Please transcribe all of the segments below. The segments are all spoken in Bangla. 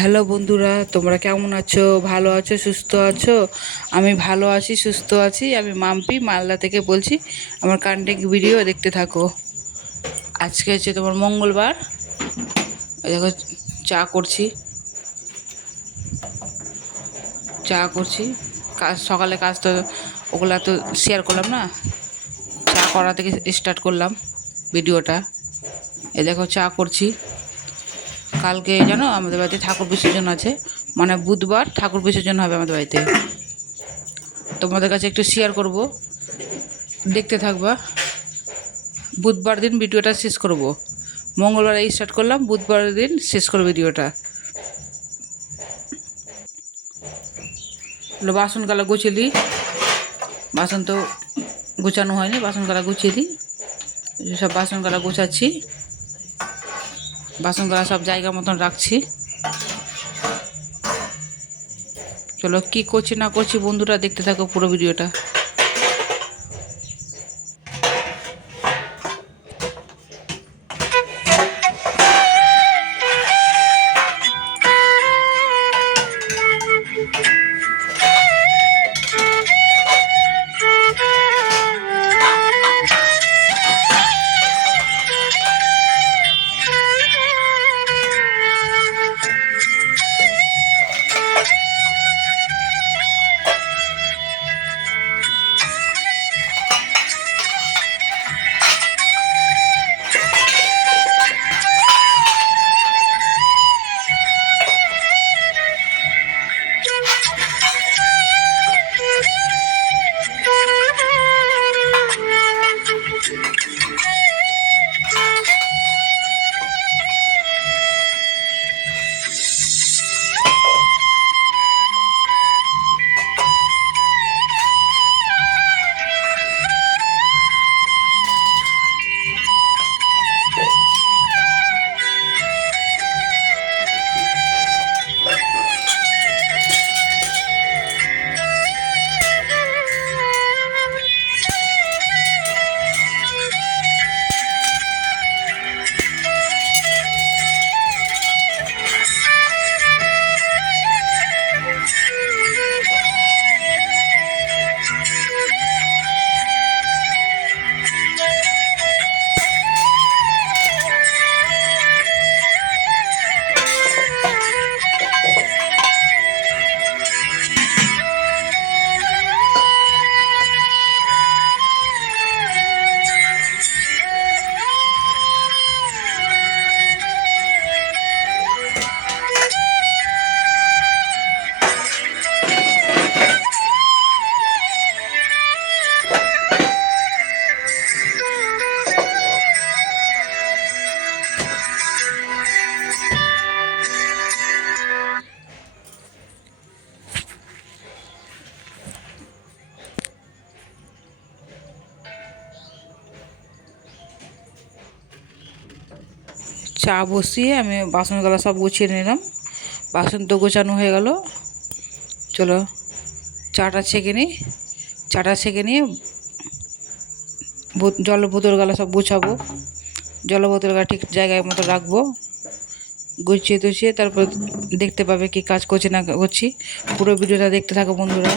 হ্যালো বন্ধুরা, তোমরা কেমন আছো? ভালো আছো, সুস্থ আছো? আমি ভালো আছি, সুস্থ আছি। আমি মাম্পি মালদা থেকে বলছি। আমার কান্টেন্ট ভিডিও দেখতে থাকো। আজকে হচ্ছে তোমার মঙ্গলবার। এই দেখো, চা করছি। কাজ সকালে কাজ তো ওগুলা তো শেয়ার করলাম না। চা করা থেকে স্টার্ট করলাম ভিডিওটা। এই দেখো, চা করছি। কালকে জানো আমাদের বাড়িতে ঠাকুর বিসর্জন আছে, মানে বুধবার ঠাকুর বিসর্জন হবে আমাদের বাড়িতে। তোমাদের কাছে একটু শেয়ার করব, দেখতে থাকবা। বুধবার দিন ভিডিওটা শেষ করব। মঙ্গলবার স্টার্ট করলাম, বুধবার দিন শেষ করব ভিডিওটা। বাসন কালা গুছিয়ে দিই। বাসন তো গুছানো হয়নি, বাসন কালা গুছিয়ে দিই। সব বাসন কালা গুছাচ্ছি, বাসন কালা সব জায়গা মতন রাখছি। চলো, কি করছি না করছি বন্ধুরা দেখতে থাকো পুরো ভিডিওটা। চা বসিয়ে আমি বাসনগুলো সব গুছিয়ে নিলাম। বাসন তো গোছানো হয়ে গেল। চলো, চাটা ছেঁকে নিই। চাটা ছেঁকে নিয়ে জলের বোতলগুলো সব গুছাবো। জলের বোতলগুলো ঠিক জায়গায় মতো রাখবো, গুছিয়ে টুছিয়ে। তারপর দেখতে পাবে কি কাজ করছি না করছি। পুরো ভিডিওটা দেখতে থাকো বন্ধুরা।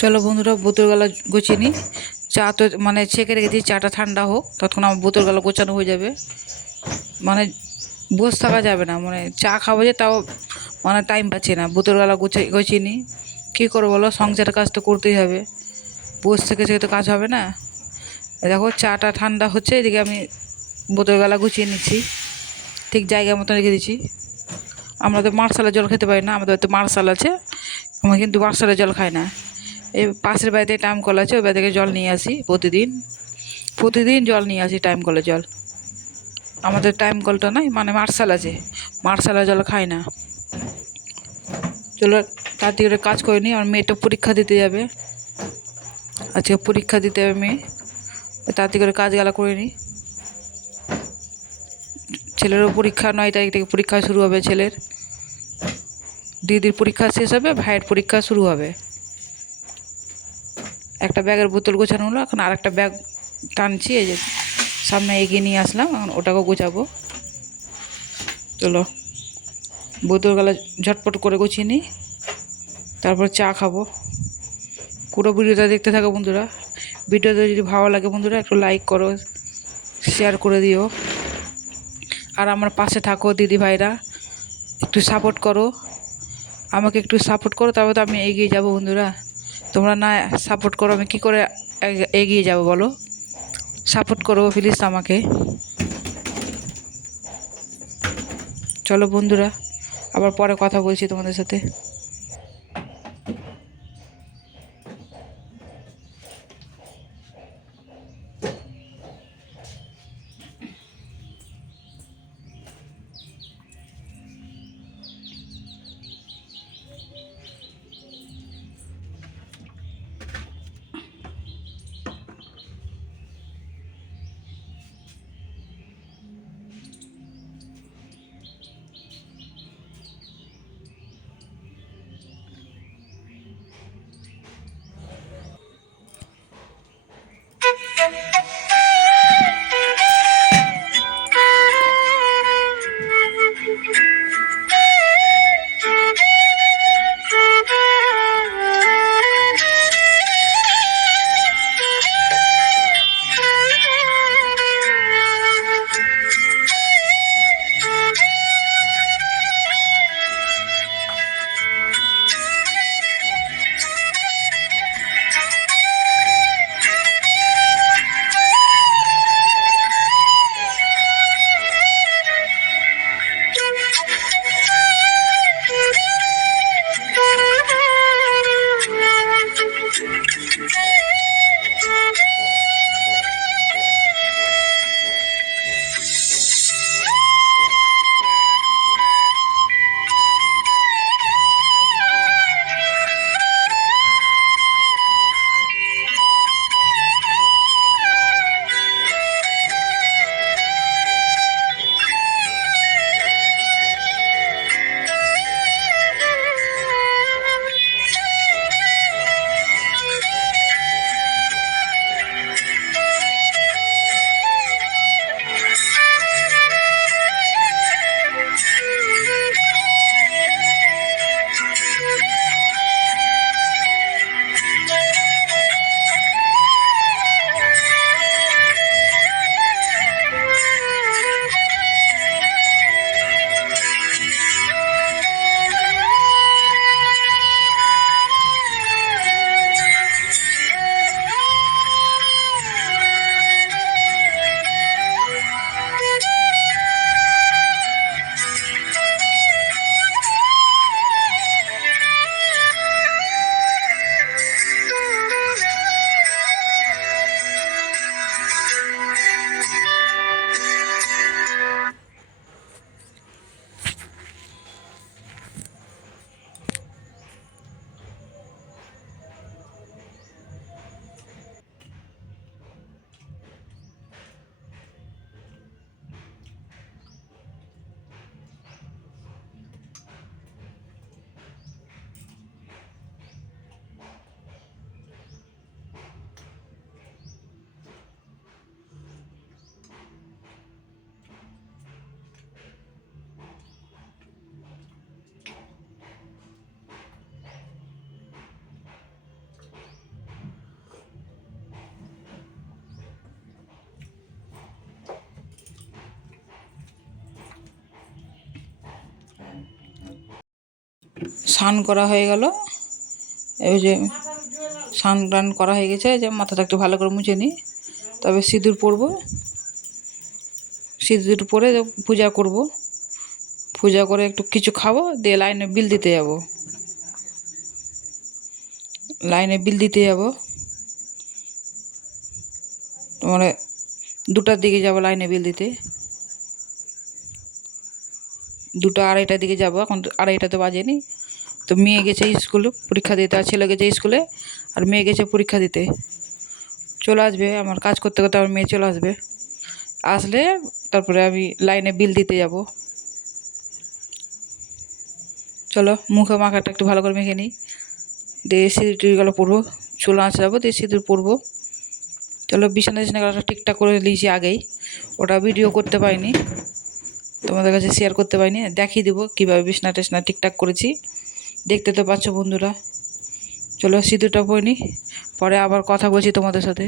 চলো বন্ধুরা, বোতলগুলো গুছিয়ে নিই। চা তো মানে ছেঁকে রেখেছি, চাটা ঠান্ডা হোক, ততক্ষণ আমার বোতলগুলো গোছানো হয়ে যাবে। মানে বসে থাকা যাবে না, মানে চা খাবো যে তাও মানে টাইম পাচ্ছি না। বোতলগুলো গুছিয়ে নিই। কী করবো বলো, সংসারের কাজ তো করতেই হবে। বসে থেকে থেকে তো কাজ হবে না। দেখো চাটা ঠান্ডা হচ্ছে, এদিকে আমি বোতল গালা গুছিয়ে নিচ্ছি, ঠিক জায়গা মতো রেখে দিচ্ছি। আমরা তো মার্শালের জল খেতে পারি না, আমাদের তো মার্শাল আছে, আমরা কিন্তু মার্শালের জল খাই না। এই পাশের বাড়িতে টাইম কল আছে, ওই বাড়ি থেকে জল নিয়ে আসি প্রতিদিন জল নিয়ে আসি, টাইম কলের জল। আমাদের টাইম কলটা নাই, মানে মার্শাল আছে, মার্শালের জল খাই না। চলো তাড়াতাড়ি করে কাজ করে নিই, আমার মেয়েটা পরীক্ষা দিতে যাবে, আজকে পরীক্ষা দিতে হবে মেয়ে, তাড়াতাড়ি করে কাজগুলো করে নিই। ছেলেরও পরীক্ষা 9 তারিখ থেকে পরীক্ষা শুরু হবে ছেলের, দিদির পরীক্ষা শেষ হবে, ভাইয়ের পরীক্ষা শুরু হবে। একটা ব্যাগের বোতল গোছানো হলো, এখন আর একটা ব্যাগ টানছি, এই যে সামনে এগিয়ে নিয়ে আসলাম, এখন ওটাকেও গোছাবো। চলো বোতলগুলো ঝটপট করে গুছিয়ে নিই, তারপর চা খাবো। পুরো ভিডিওটা দেখতে থাকো বন্ধুরা। ভিডিওটা যদি ভালো লাগে বন্ধুরা একটু লাইক করো, শেয়ার করে দিও, আর আমার পাশে থাকো দিদি ভাইরা, একটু সাপোর্ট করো আমাকে, একটু সাপোর্ট করো, তারপর তো আমি এগিয়ে যাব বন্ধুরা। তোমরা না সাপোর্ট করো আমি কী করে এগিয়ে যাব বলো? সাপোর্ট করো প্লিজ আমাকে। চলো বন্ধুরা, আবার পরে কথা বলছি তোমাদের সাথে। স্নান করা হয়ে গেল, এই যে স্নান টান করা হয়ে গেছে, যে মাথাটা একটু ভালো করে মুছে নিই, তবে সিঁদুর পরবো। সিঁদুর পরে পূজা করব, পূজা করে একটু কিছু খাবো, দিয়ে লাইনে বিল দিতে যাব। লাইনে বিল দিতে যাব, তোমার 2টার দিকে যাব লাইনে বিল দিতে। 2টা 2:30টার দিকে যাব, এখন তো 2:30 তো বাজেনি। তো মেয়ে গেছে স্কুলে পরীক্ষা দিতে, আর ছেলে গেছে স্কুলে, আর মেয়ে গেছে পরীক্ষা দিতে। চলে আসবে, আমার কাজ করতে করতে আমার মেয়ে চলে আসবে। আসলে তারপরে আমি লাইনে বিল দিতে যাব। চলো মুখে মাখাটা একটু ভালো করে মেখে নিই, দিয়ে সিঁদুর টিঁদুরগুলো পরবো, চুল আঁচড়াবো, যাবো দিয়ে সিঁদুর পরবো। চলো বিছানা টিছানাগুলো ঠিকঠাক করে নিয়েছি আগেই, ওটা ভিডিও করতে পারিনি, তোমাদের কাছে শেয়ার করতে পারিনি। দেখিয়ে দেবো কীভাবে বিছানা টিছানা ঠিকঠাক করেছি, দেখতে তো পাচ্ছ বন্ধুরা। চলো সিঁদুরটা পরে নিই, পরে আবার কথা বলছি তোমাদের সাথে।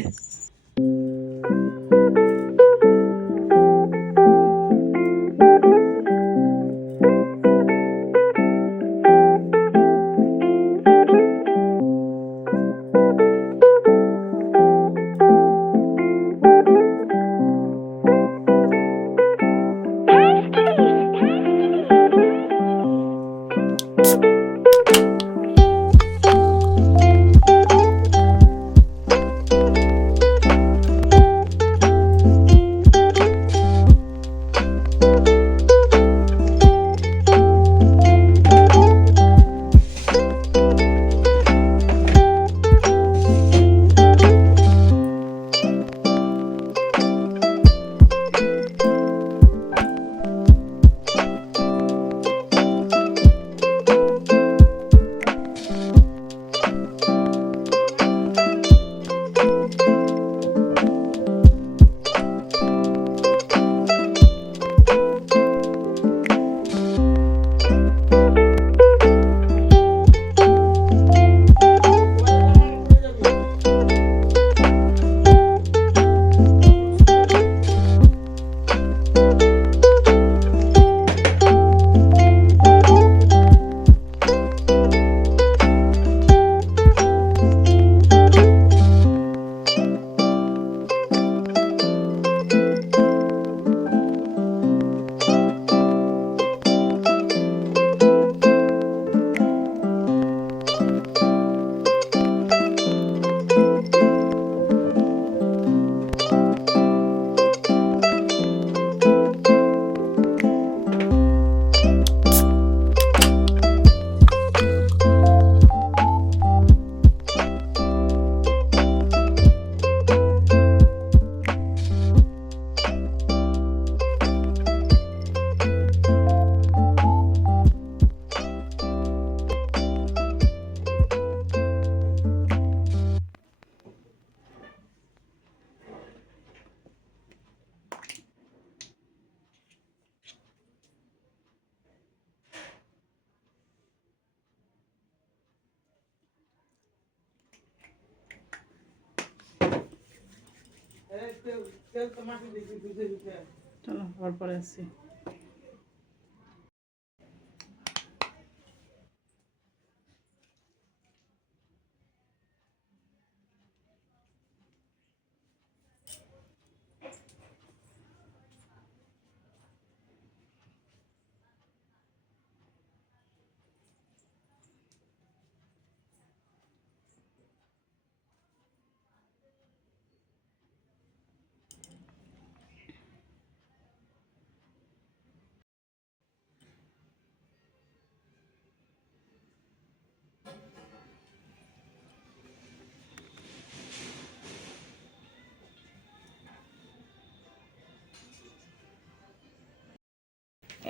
চলো আবার পরে আসছি।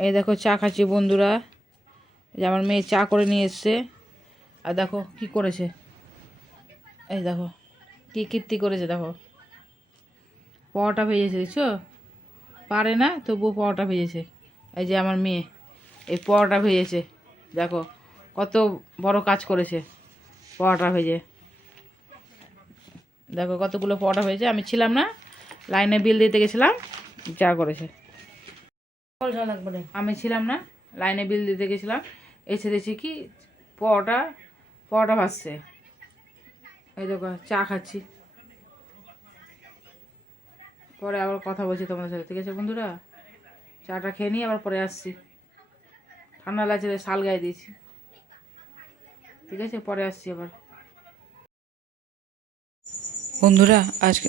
এই দেখো চা খাচ্ছি বন্ধুরা, এই যে আমার মেয়ে চা করে নিয়ে এসছে, আর দেখো কি করেছে, এই দেখো কি কীর্তি করেছে, দেখো পরোটা ভেজেছে, দেখছো পারে না তবুও পরোটা ভেজেছে। এই যে আমার মেয়ে এই পরোটা ভেজেছে, দেখো কত বড় কাজ করেছে পরোটা ভেজে, দেখো কতগুলো পরোটা ভেজেছে। আমি ছিলাম না, লাইনে বিল দিতে গেছিলাম, যা করেছে। আমি ছিলাম না, লাইনে বিল দিতে গেছিলাম, এসে দেখছি কি পরোটা ভাজছে, এই দেখো চা খাচ্ছি, পরে আবার কথা বলছি তোমাদের সাথে, ঠিক আছে বন্ধুরা? চাটা খেয়ে নিয়ে আবার পরে আসছি, ঠান্ডা লাগছে শাল গায়ে দিয়েছি, ঠিক আছে? পরে আসছি আবার। বন্ধুরা আজকে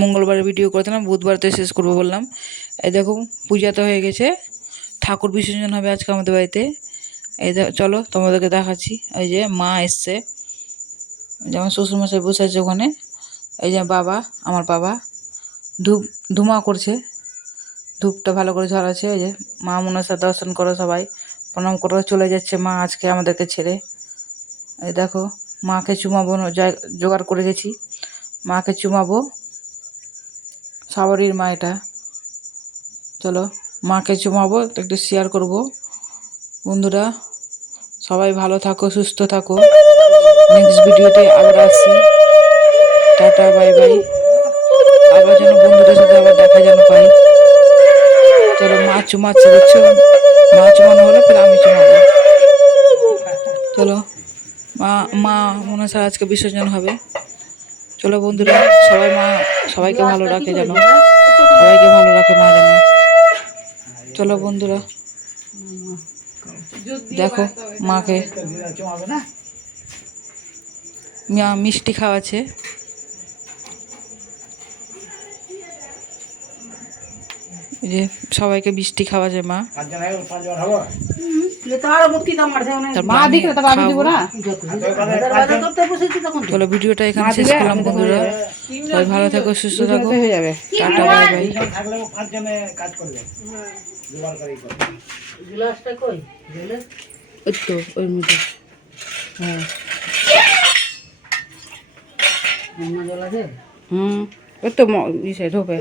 মঙ্গলবার ভিডিও করছিলাম, বুধবারতে শেষ করবো বললাম। এই দেখো পূজা তো হয়ে গেছে, ঠাকুর বিসর্জন হবে আজকে আমাদের বাড়িতে। এই চলো তোমাদেরকে দেখাচ্ছি। এই যে মা এসছে, যেমন শ্বশুরমশাই বসে আছে ওখানে। এই যে বাবা, আমার বাবা ধুমা করছে, ধূপটা ভালো করে ঝরাচ্ছে। এই যে মা মনসা দর্শন করো, সবাই প্রণাম করো। চলে যাচ্ছে মা আজকে আমাদেরকে ছেড়ে। এই দেখো মাকে চুমাবো, জোগাড় করে গেছি, মাকে চুমাবো। সাবরীর মা এটা। চলো মাকে চুমাবো, একটু শেয়ার করব। বন্ধুরা সবাই ভালো থাকো, সুস্থ থাকো। নেক্সট ভিডিওতে আবার আসছি। Tata, bye bye. আবার যেন বন্ধুদের সাথে আবার দেখা যেন পাই। চলো মা চুমাচ্ছে, দেখছো? মা চুমানো হলে ফের আমি চুমাবো। চলো মা মনসা আজকে বিসর্জন হবে। চলো বন্ধুরা, সবাইকে ভালো রাখে যেন, সবাইকে ভালো রাখে মা যেন। চলো বন্ধুরা দেখো মাকে মিষ্টি খাওয়াচ্ছে। এই যে সবাইকে মিষ্টি খাওয়াচ্ছে মা। চলো ভিডিওটা এখানে শেষ করলাম বন্ধুরা, সবাই ভালো থাকো, সুস্থ থাকো, টাটা বাই বাই। ওই তো ওই মধ্যে, হ্যাঁ ওই তো ঢোকে।